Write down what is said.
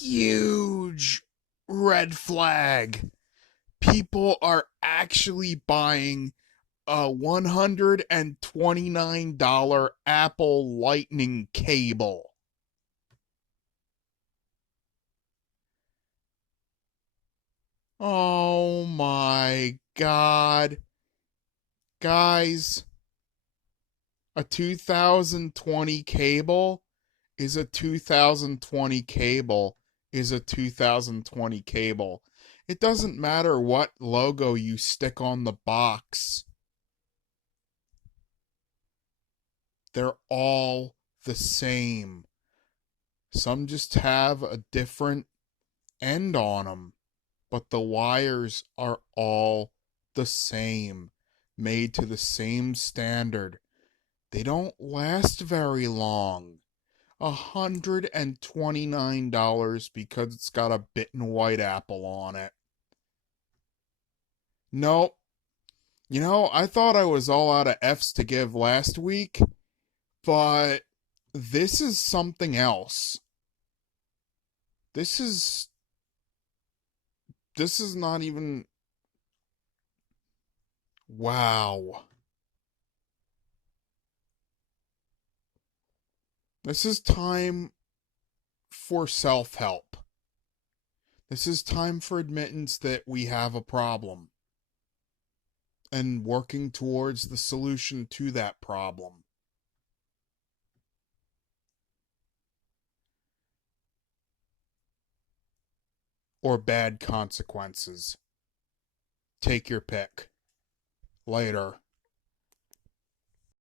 Huge red flag. People are actually buying a $129 Apple Lightning cable. Oh my god. Guys, a 2020 cable is a 2020 cable is a 2020 cable. It doesn't matter what logo you stick on the box. They're all the same. Some just have a different end on them, but the wires are all the same, made to the same standard. They don't last very long. $129 because it's got a bitten white apple on it. Nope. I thought I was all out of F's to give last week, but this is something else. This is not even. Wow. This is time for self-help. This is time for admittance that we have a problem and working towards the solution to that problem. Or bad consequences. Take your pick. Later.